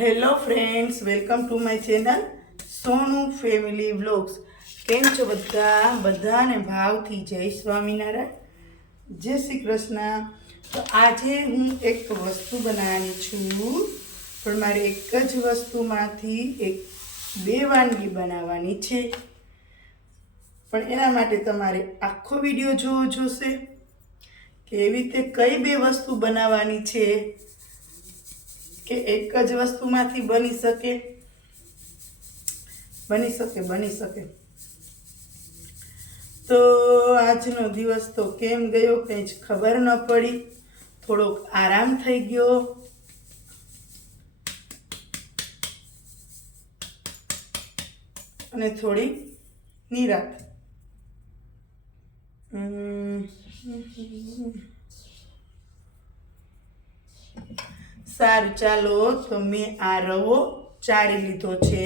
Hello friends welcome to my channel Sonu family vlogs કેમ છો બધા? બધાને ભાવથી જય સ્વામિનારાયણ. જય શ્રી કૃષ્ણ. તો આજે હું એક વસ્તુ બનાવવાની છું, પણ મારે એક જ વસ્તુમાંથી એક બે વાનગી બનાવવાની છે. પણ એના માટે તમારે આખો વીડિયો જોવો જોશે કે એવી રીતે કઈ બે વસ્તુ બનાવવાની છે. કે એક જ વસ્તુમાંથી બની શકે? બની શકે બની શકે. તો આજનો દિવસ તો કેમ ગયો કંઈ જ ખબર ન પડી. થોડોક આરામ થઈ ગયો. અને થોડી નિરાત. સારું, ચાલો તો મેં આ રવો ચારી લીધો છે.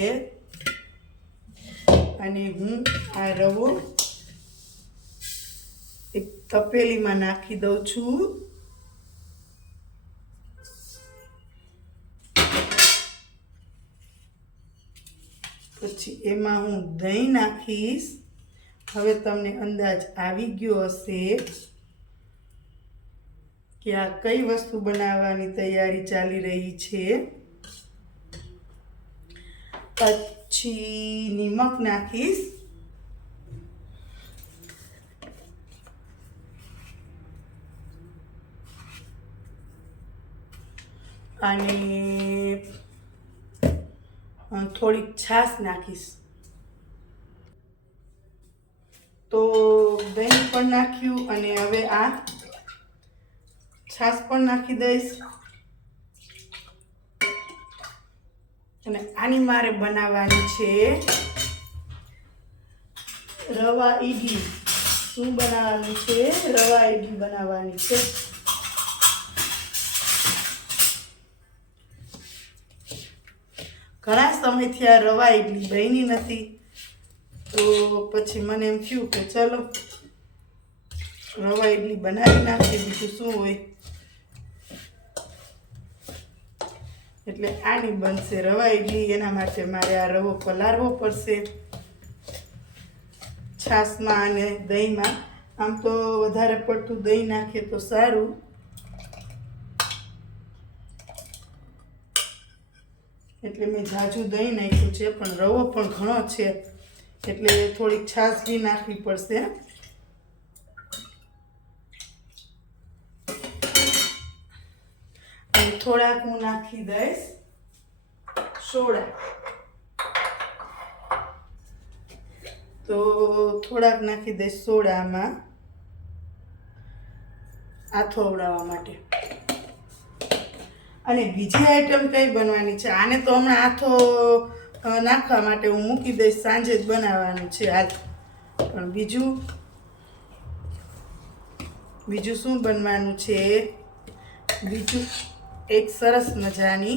અને હું આ રવો એક તપેલીમાં નાખી દઉં છું. પછી એમાં હું દહીં નાખીશ. હવે તમને અંદાજ આવી ગયો હશે. કે આ કઈ વસ્તુ બનાવવાની તૈયારી ચાલી રહી છે? પછી નિમક નાખીશ. અને થોડીક છાશ નાખીશ. તો દહીં પણ નાખ્યું અને હવે આ છાશ પણ નાખી દઈશ. અને આની મારે બનાવવાની છે રવા ઈડલી શું બનાવવાનું છે? રવા ઈડલી બનાવવાની છે. ઘણા સમયથી આ રવા ઈડલી બની નથી. તો પછી મને એમ થયું કે ચલો, રવા ઈડલી બનાવી નાખીએ, બીજું શું હોય? એટલે આની બનશે રવા ઇડલી એના માટે મારે આ રવો પલાળવો પડશે. છાશમાં અને દહીંમાં. આમ તો વધારે પડતું દહીં નાખે તો સારું. એટલે મેં ઝાઝું દહીં નાખ્યું છે, પણ રવો પણ ઘણો છે. એટલે થોડીક છાશ બી નાખવી પડશે અને હું નાખી દઈશ સોડા તો થોડાક નાખી દઈશ સોડામાં આ થોવડાવવા માટે. અને બીજી આઈટમ કઈ બનવાની છે? આને તો હમણાં આથો નાખવા માટે હું મૂકી દઈશ. સાંજે જ બનાવવાનું છે આજ પણ બીજું બીજું શું બનવાનું છે? બીજું એક સરસ મજાની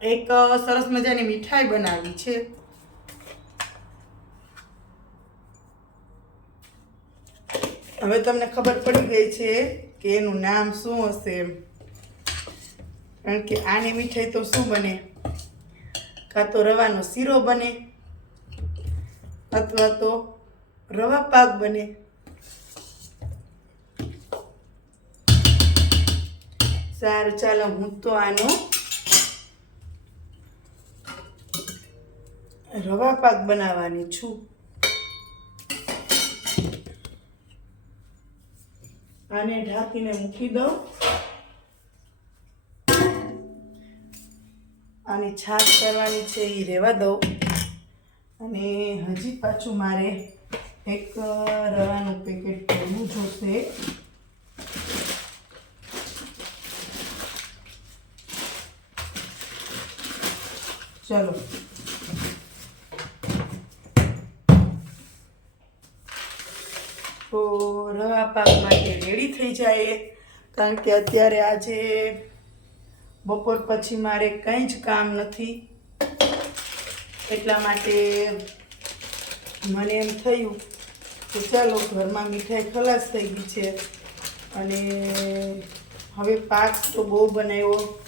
એક સરસ મજાની મીઠાઈ બનાવી છે. હવે તમને ખબર પડી ગઈ છે કે એનું નામ શું હશે એમ. કારણ કે આની મીઠાઈ તો શું બને? કાં તો રવાનો શીરો બને, અથવા તો રવા પાક બને. સારું, ચાલો હું તો આનો રવા પાક બનાવવાની છું. આને ઢાંકીને મૂકી દઉં. આની છાશ કરવાની છે એ રહેવા દઉં. અને હજી પાછું મારે એક રવાનું પેકેટ કરવું જોશે. ચલો. તો રવા પાક માટે રેડી થઈ જાય. કારણ કે અત્યારે આજે બપોર પછી મારે કંઈ જ કામ નથી. એટલા માટે મને એમ થયું કે ચાલો ઘરમાં મીઠાઈ ખલાસ થઈ ગઈ છે. અને હવે પાક તો બહુ બનાવ્યો.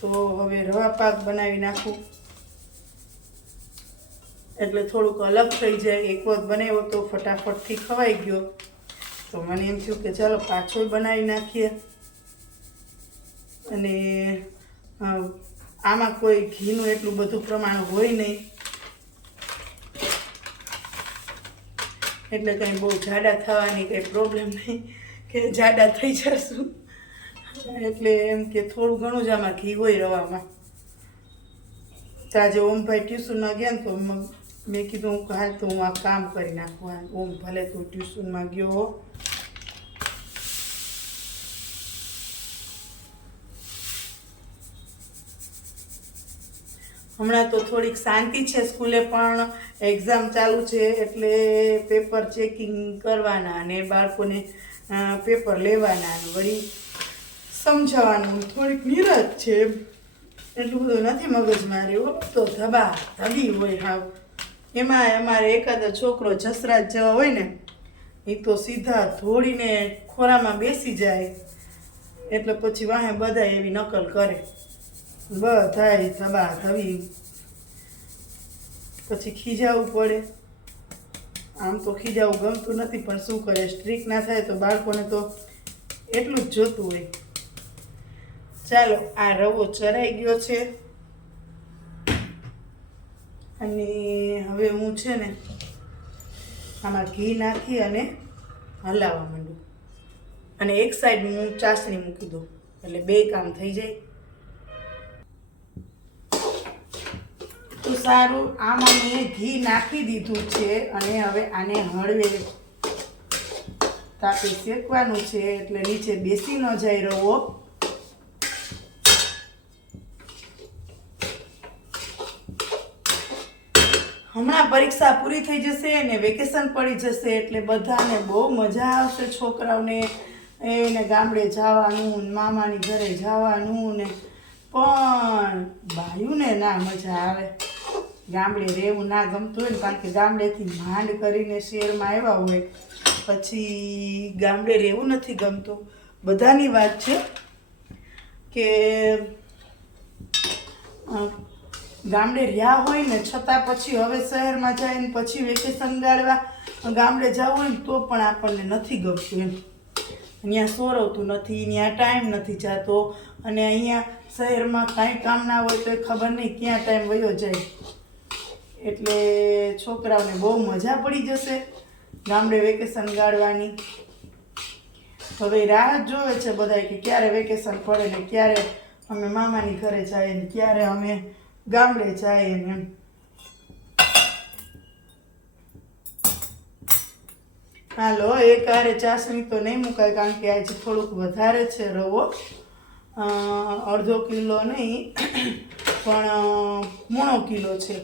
તો હવે રવા પાક બનાવી નાખું. એટલે થોડુંક અલગ થઈ જાય. એક વખત બનાવ્યો તો ફટાફટથી ખવાઈ ગયો. તો મને એમ થયું કે ચાલો પાછો બનાવી નાખીએ. અને આમાં કોઈ ઘીનું એટલું બધું પ્રમાણ હોય નહીં. એટલે કંઈ બહુ જાડા થવાની કંઈ પ્રોબ્લેમ નહીં કે જાડા થઈ જશું. એટલે એમ કે થોડું ઘણું જ આમાં ઘી હોય રવામાં. આજે ઓમભાઈ ટ્યુશનમાં ગયા ને તો મ- કીધું હું હાલ તો હું આ કામ કરી નાખું હાલ ઓમ ભલે તું ટ્યુશનમાં ગયો હો. હમણાં તો થોડીક શાંતિ છે સ્કૂલે, પણ એક્ઝામ ચાલુ છે એટલે પેપર ચેકિંગ કરવાના અને બાળકોને પેપર લેવાના વળી સમજાવવાનું. થોડીક નિરજ છે. એટલું બધું નથી મગજમાં રહ્યું. તો ધબા, ધબી હોય હાવ. એમાં અમારે એકાદો છોકરો જસરાજ જેવા હોય ને એ તો સીધા ધોળીને ખોરામાં બેસી જાય. એટલે પછી વાહે બધા એવી નકલ કરે. બધાય ધબા ધબી. પછી ખીજાવું પડે. આમ તો ખીજાવું ગમતું નથી, પણ શું કરે? સ્ટ્રીક ના થાય તો બાળકોને તો એટલું જ જોતું હોય. ચાલો, આ રવો ચરાઈ ગયો છે. અને હવે હું છે ને આમાં ઘી નાખી અને હલાવવા માંડું. અને એક સાઈડ હું ચાસણી મૂકી દઉં, એટલે બે કામ થઈ જાય. તો સારું, આમાં મેં ઘી નાખી દીધું છે અને હવે આને હળવે તાપે શેકવાનું છે, એટલે નીચે બેસી ન જાય રવો હમણાં પરીક્ષા પૂરી થઈ જશે ને વેકેશન પડી જશે એટલે બધાને બહુ મજા આવશે છોકરાઓને, એને ગામડે જવાનું, મામાની ઘરે જવાનું ને. પણ બાયુને ના મજા આવે. ગામડે રહેવું ના ગમતું હોય ને, કારણ કે ગામડેથી માંડ કરીને શહેરમાં આવ્યા હોય, પછી ગામડે રહેવું નથી ગમતું. બધાની વાત છે કે ગામડે રહ્યા હોય ને છતાં પછી હવે શહેરમાં જાય ને પછી વેકેશન ગાળવા ગામડે જવું હોય ને તો પણ આપણને નથી ગમતું એમ. અહીંયા સોરવતું નથી ત્યાં ટાઈમ નથી જતો અને અહીંયા શહેરમાં કાંઈ કામ ના હોય તો ખબર નહીં ક્યાં ટાઈમ વયો જાય. એટલે છોકરાઓને બહુ મજા પડી જશે ગામડે વેકેશન ગાળવાની. હવે રાહ જોવે છે બધા કે ક્યારે વેકેશન પડે ને ક્યારે અમે મામાની ઘરે જઈએ ને ક્યારે અમે ગામડે જાય ને એમ. હાલો એક આરે ચાસણી તો નહીં મુકાય કારણ કે આજે થોડુંક વધારે છે રવો. અડધો કિલો નહીં, પણ મૂણો કિલો છે.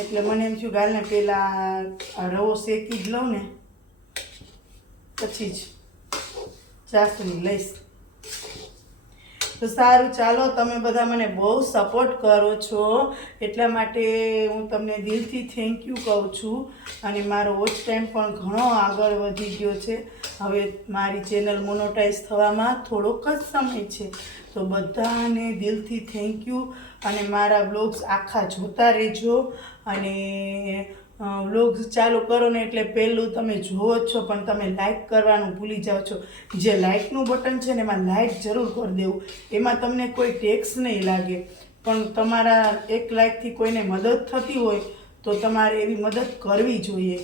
એટલે મને એમ થયું ગાલને પહેલાં રવો શેકી જ લઉં ને, પછી જ ચાસણી લઈશ. તો સારું, ચાલો, તમે બધા મને બહુ સપોર્ટ કરો છો. એટલા માટે હું તમને દિલથી થેન્ક યુ કહું છું. અને મારો વોચ ટાઈમ પણ ઘણો આગળ વધી ગયો છે. હવે મારી ચેનલ મોનોટાઈઝ થવામાં થોડોક જ સમય છે. તો બધાને દિલથી થેન્ક યુ અને મારા બ્લોગ્સ આખા જોતા રહેજો. અને વ્લોગ્સ ચાલુ કરો ને એટલે પહેલું તમે જુઓ છો, પણ તમે લાઇક કરવાનું ભૂલી જાઓ છો. જે લાઇકનું બટન છે ને, એમાં લાઇક જરૂર કરી દેવું. એમાં તમને કોઈ ટેક્સ નહીં લાગે. પણ તમારા એક લાઇકથી કોઈને મદદ થતી હોય, તો તમારે એવી મદદ કરવી જોઈએ.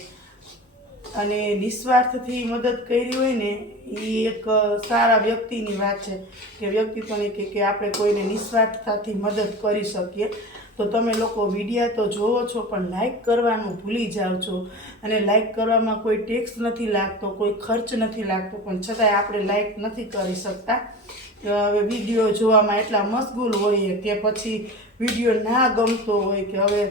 અને નિસ્વાર્થથી મદદ કરી હોય ને એ એક સારા વ્યક્તિની વાત છે. કે વ્યક્તિ પણ કે આપણે કોઈને નિસ્વાર્થતાથી મદદ કરી શકીએ. તો તમે લોકો વિડીયા તો જોવો છો, પણ લાઇક કરવાનું ભૂલી જાઓ છો. અને લાઇક કરવામાં કોઈ ટેક્સ નથી લાગતો, કોઈ ખર્ચ નથી લાગતો, પણ છતાંય આપણે લાઈક નથી કરી શકતા. હવે વીડિયો જોવામાં એટલા મશગુલ હોઈએ કે પછી વીડિયો ના ગમતો હોય કે હવે,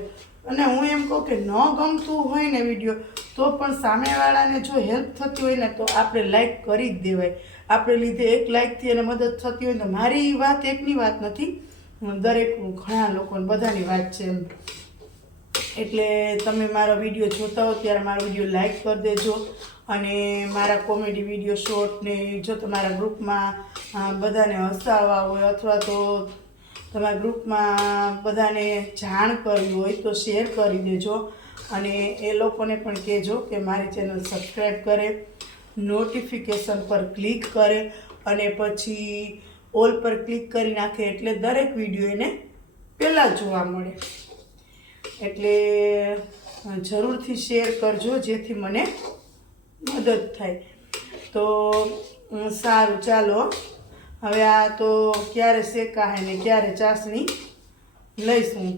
અને હું એમ કહું કે ન ગમતું હોય ને વીડિયો, તો પણ સામેવાળાને જો હેલ્પ થતી હોય ને તો આપણે લાઈક કરી જ દેવાય. આપણે લીધે એક લાઇકથી એને મદદ થતી હોય ને મારી વાત એકની વાત નથી. દરેક ઘણા લોકોને બધાની વાત છે એટલે તમે મારો વીડિયો જોતા હો ત્યારે મારો વીડિયો લાઇક કરી દેજો અને મારા કોમેડી વીડિયો શોર્ટ ને જો તમારા ગ્રુપમાં બધાને હસાવવા હોય અથવા તો તમારા ગ્રુપમાં બધાને જાણ કરવી હોય તો શેર કરી દેજો અને એ લોકોને પણ કહેજો કે મારી ચેનલ સબસ્ક્રાઈબ કરે નોટિફિકેશન પર ક્લિક કરે અને પછી ઓલ પર ક્લિક કરી નાખે એટલે દરેક વીડિયો એને પહેલાં જોવા મળે. એટલે જરૂરથી શેર કરજો જેથી મને મદદ થાય. તો સારું, ચાલો. હવે આ તો ક્યારે શેકાય ને ક્યારે ચાસણી લઈશું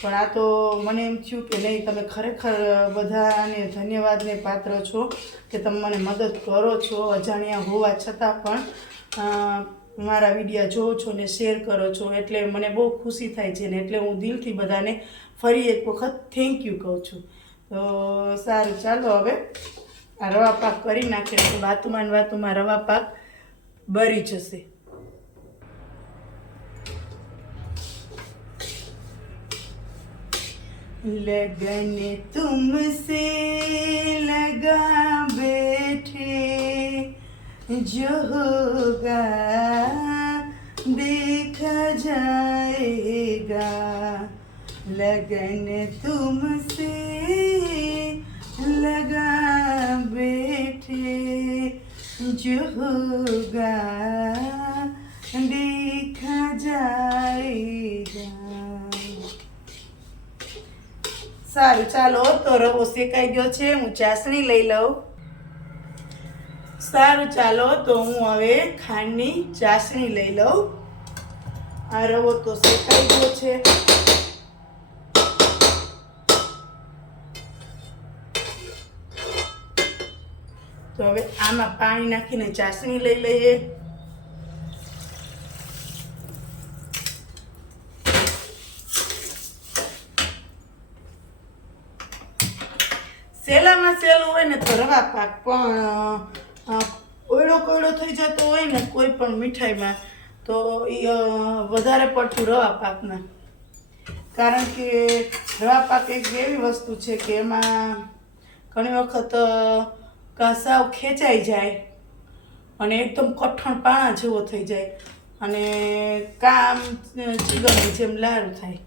પણ આ તો મને એમ થયું કે નહીં, તમે ખરેખર બધાને ધન્યવાદને પાત્ર છો કે તમે મને મદદ કરો છો અજાણ્યા હોવા છતાં પણ મારા વિડીયા જોવો છો ને શેર કરો છો એટલે મને બહુ ખુશી થાય છે ને એટલે હું દિલથી બધાને ફરી એક વખત થેન્ક યુ કહું છું તો સારું ચાલો હવે આ રવા પાક કરી નાખે એટલે વાતુમાં ને વાતુમાં રવા પાક બળી જશે लगन तुमसे लगा बैठे जो होगा देखा जाएगा लगन तुमसे लगा बैठे जो होगा देखा जाएगा સારું ચાલો તો રવો શેકાઈ ગયો છે હું ચાસણી લઈ લઉં સારું ચાલો, તો હું હવે ખાંડની ચાસણી લઈ લઉં. આ રવો તો શેકાઈ ગયો છે. તો હવે આમાં પાણી નાખીને ચાસણી લઈ લઈએ. સેલામાં સેલું હોય ને તો રવા પાક, પણ ઓયડો કોયડો થઈ જતો હોય ને કોઈ પણ મીઠાઈમાં તો એ વધારે પડતું રવા પાકના. કારણ કે રવા પાક એક એવી વસ્તુ છે કે એમાં ઘણી વખત અ, ખેંચાઈ જાય અને એકદમ કઠણ પાણા જેવો થઈ જાય અને કામ ચીગરની જેમ લારું થાય.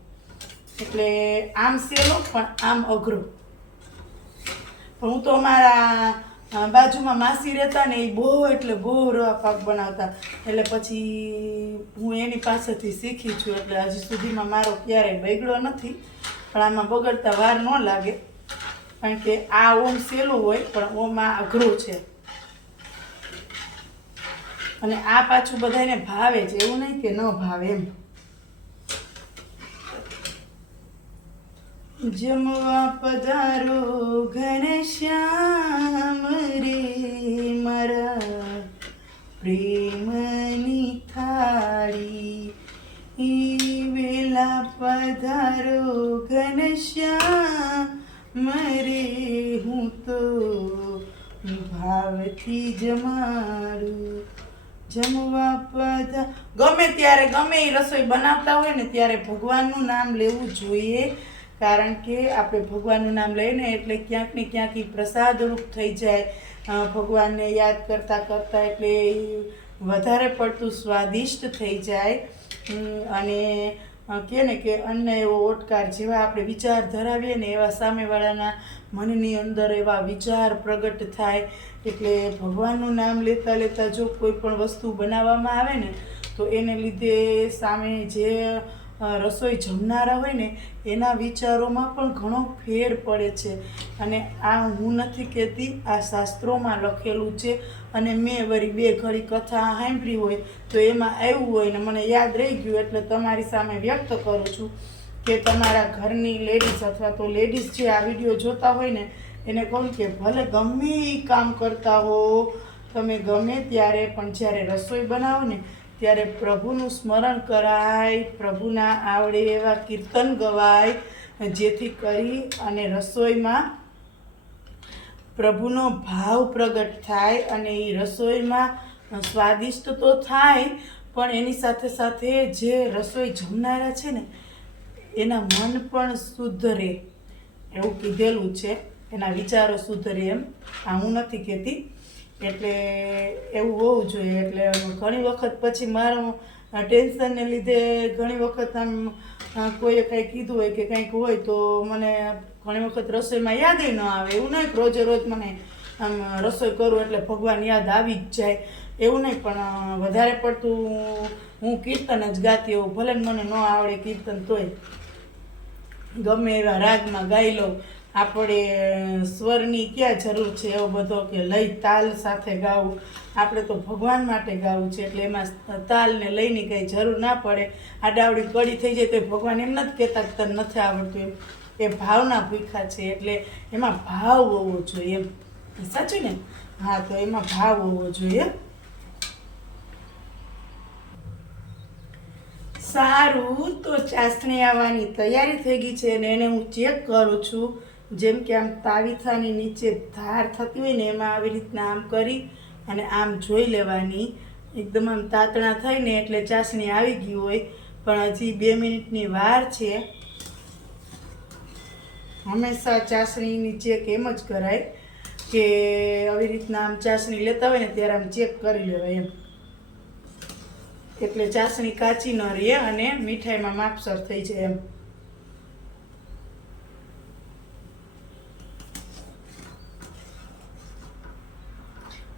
એટલે આમ સેલો પણ આમ અઘરો. પણ હું તો અમારા બાજુમાં માસી રહેતા ને એ બહુ એટલે બહુ રવા પાક બનાવતા. એટલે પછી હું એની પાસેથી શીખી છું, એટલે હજી સુધીમાં મારો ક્યારેય બગડ્યો નથી. પણ આમાં બગડતા વાર ન લાગે. કારણ કે આ ઓમ સહેલું હોય, પણ ઓમ આ અઘરું છે. અને આ પાછું બધાને ભાવે છે, એવું નહીં કે ન ભાવે એમ. જમવા પધારો ઘનશ્યામ રે મારા પ્રેમની થાળી. વેલા પધારો ઘનશ્યામ રે, હું તો ભાવથી જમાડું. જમવા પધા, ગમે ત્યારે ગમે એ રસોઈ બનાવતા હોય ને ત્યારે ભગવાનનું નામ લેવું જોઈએ. કારણ કે આપણે ભગવાનનું નામ લઈને એટલે ક્યાંક ને ક્યાંક એ પ્રસાદરૂપ થઈ જાય. ભગવાનને યાદ કરતાં કરતાં એટલે વધારે પડતું સ્વાદિષ્ટ થઈ જાય. અને કહે ને કે અન્ન એવો ઓટકાર જેવા આપણે વિચાર ધરાવીએ ને એવા સામેવાળાના મનની અંદર એવા વિચાર પ્રગટ થાય. એટલે ભગવાનનું નામ લેતા લેતા જો કોઈ પણ વસ્તુ બનાવવામાં આવે ને, તો એને લીધે સામે જે રસોઈ જમનારા હોય ને, એના વિચારોમાં પણ ઘણો ફેર પડે છે. અને આ હું નથી કહેતી, આ શાસ્ત્રોમાં લખેલું છે. અને મેં વળી બે ઘડી કથા સાંભળી હોય તો એમાં આવ્યું હોય ને, મને યાદ રહી ગયું એટલે તમારી સામે વ્યક્ત કરું છું કે તમારા ઘરની લેડીઝ અથવા તો લેડીઝ જે આ વીડિયો જોતા હોય ને, એને કહું કે ભલે ગમે એ કામ કરતા હો, તમે ગમે ત્યારે પણ જ્યારે રસોઈ બનાવો ને ત્યારે પ્રભુનું સ્મરણ કરાય, પ્રભુના આવડે એવા કીર્તન ગવાય, જેથી કરી અને રસોઈમાં પ્રભુનો ભાવ પ્રગટ થાય અને એ રસોઈમાં સ્વાદિષ્ટ તો થાય, પણ એની સાથે સાથે જે રસોઈ જમનારા છે ને, એના મન પણ શુદ્ધ રહે. એવું કીધેલું છે, એના વિચારો શુદ્ધ રહે એમ. આ હું નથી કહેતી. એટલે એવું હોવું જોઈએ. એટલે ઘણી વખત પછી મારું ટેન્શનને લીધે ઘણી વખત આમ કોઈએ કાંઈ કીધું હોય કે કંઈક હોય તો મને ઘણી વખત રસોઈમાં યાદ ન આવે. એવું નહીં રોજે રોજ મને આમ રસોઈ કરું એટલે ભગવાન યાદ આવી જ જાય. એવું નહીં, પણ વધારે પડતું હું કીર્તન જ ગાતી હોઉં. ભલે મને ન આવડે કીર્તન તોય. ગમે એવા રાગમાં ગાઈ લઉં. આપણે સ્વરની ક્યાં જરૂર છે એવો બધો કે લઈ, તાલ સાથે ગાવું. આપણે તો ભગવાન માટે ગાવું છે, એટલે એમાં તાલને લઈને કંઈ જરૂર ના પડે. આડાવડી કડી થઈ જાય તો ભગવાન એમ નથી કહેતા કે તને નથી આવડતું એમ. એ ભાવના ભૂખા છે, એટલે એમાં ભાવ હોવો જોઈએ. એમ સાચું ને? હા, તો એમાં ભાવ હોવો જોઈએ. સારું, તો ચાસણી આવવાની તૈયારી થઈ ગઈ છે અને એને હું ચેક કરું છું. જેમ કે આમ તાવીથાની નીચે ધાર થતી હોય ને એમાં આવી રીતના આમ કરી અને આમ જોઈ લેવાની. એકદમ આમ તાતણા થઈને એટલે ચાસણી આવી ગઈ હોય. પણ હજી બે મિનિટની વાર છે. હંમેશા ચાસણીની ચેક એમ જ કરાય કે આવી રીતના આમ ચાસણી લેતા હોય ને ત્યારે આમ ચેક કરી લેવાય એમ. એટલે ચાસણી કાચી ન રહે અને મીઠાઈમાં માપસર થઈ જાય એમ.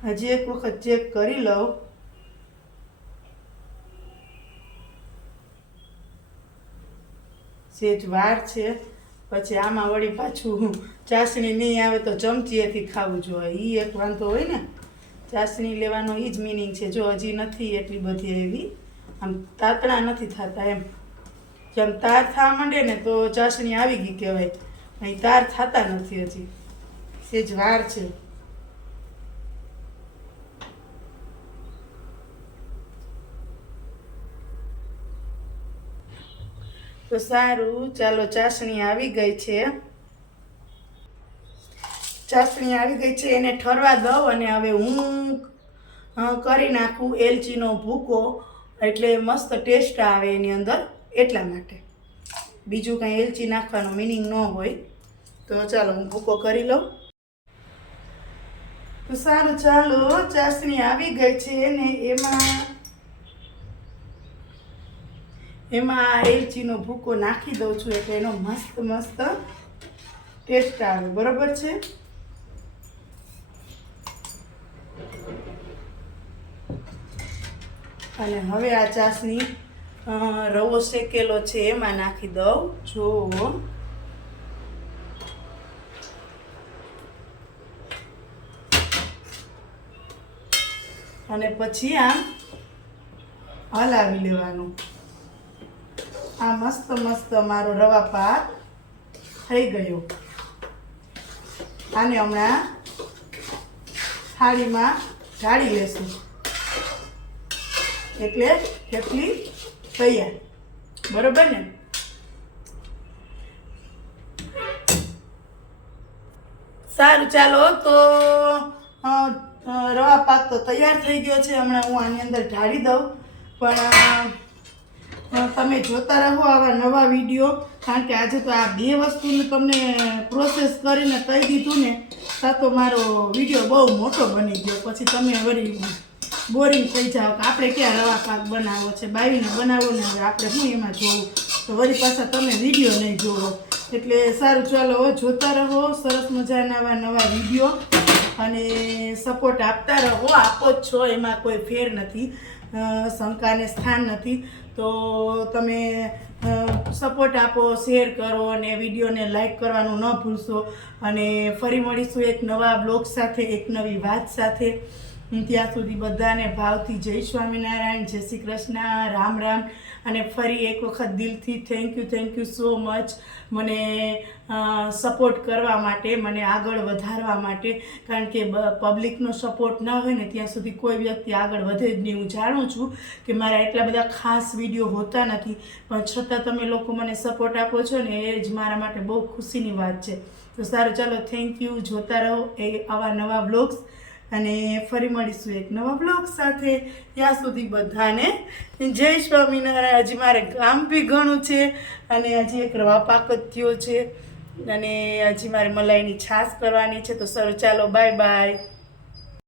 હજી એક વખત ચેક કરી લઉં. સેજ વાર છે. પછી આમાં વળી પાછું ચાસણી નહીં આવે તો ચમચીએથી ખાવું જોઈએ. એ એક વાંધો હોય ને. ચાસણી લેવાનો એ જ મિનિંગ છે. જો હજી નથી એટલી બધી એવી. આમ તાતણા નથી થતા એમ. જેમ તાર થવા માંડે ને તો ચાસણી આવી ગઈ કહેવાય. અહીં તાર થતા નથી હજી. સેજ વાર છે. તો સારું. ચાલો ચાસણી આવી ગઈ છે. ચાસણી આવી ગઈ છે. એને ઠરવા દઉં અને હવે હું કરી નાખું એલચીનો ભૂકો. એટલે મસ્ત ટેસ્ટ આવે એની અંદર એટલા માટે. બીજું કાંઈ એલચી નાખવાનો મિનિંગ ન હોય. તો ચાલો હું ભૂકો કરી લઉં. તો સારું, ચાલો. ચાસણી આવી ગઈ છે ને એમાં એમાં એલચીનો ભૂકો નાખી દઉં છું એટલે એનો મસ્ત મસ્ત ટેસ્ટ આવે. બરાબર છે? અને હવે આ ચાસની રવો શેકેલો છે એમાં નાખી દઉં. જોવો અને પછી આમ હલાવી લેવાનું. આ મસ્ત મસ્ત મારો રવા પાક થઈ ગયો. આને હમણાં થાળીમાં ઢાળી લેશું. એટલે થેપલી તૈયાર. બરોબર ને? સારું, ચાલો તો રવા પાક તો તૈયાર થઈ ગયો છે. હમણાં હું આની અંદર ઢાળી દઉં. પણ તમે જોતા રહો આવા નવા વીડિયો, કારણ કે આજે તો આ બે વસ્તુને તમને પ્રોસેસ કરીને કહી દીધું ને, તા તો મારો વીડિયો બહુ મોટો બની ગયો. પછી તમે વળી બોરિંગ થઈ જાઓ કે આપણે ક્યાં રવા પાક બનાવો છે, બાવીને બનાવો ને આપણે શું એમાં જોવું તો વળી પાછા તમે વીડિયો નહીં જોવો. એટલે સારું, ચાલો જોતા રહો, સરસ મજાના આવા નવા વીડિયો. અને સપોર્ટ આપતા રહો. આપો જ છો, એમાં કોઈ ફેર નથી. શંકાને સ્થાન નથી. તો તમે સપોર્ટ આપો શેર કરો અને વિડીયોને લાઈક કરવાનું ન ભૂલશો. અને ફરી મળીશું એક નવા બ્લોગ સાથે, એક નવી વાત સાથે. ત્યાં સુધી બધાને ભાવથી જય સ્વામિનારાયણ, જય શ્રી કૃષ્ણ, રામ રામ. અને ફરી એક વખત દિલથી thank you thank you so much મને સપોર્ટ કરવા માટે, મને આગળ વધારવા માટે. કારણ કે પબ્લિકનો સપોર્ટ ના હોય ને ત્યાં સુધી કોઈ વ્યક્તિ આગળ વધે જ નહીં. હું જાણું છું કે મારા એટલા બધા ખાસ વીડિયો હોતા નથી, પણ છતાં તમે લોકો મને સપોર્ટ આપો છો ને એ જ મારા માટે બહુ ખુશીની વાત છે. તો સારું, ચાલો થેન્ક યુ જોતા રહો એ આવા નવા બ્લોગ્સ અને ફરી મળીશું એક નવા બ્લોગ સાથે. ત્યાં સુધી બધાને જય સ્વામિનારાયણ હજી મારે કામ બી ઘણું છે અને હજી એક રવા પાક થયો છે અને હજી મારે મલાઈની છાશ કરવાની છે. તો સર, ચાલો બાય બાય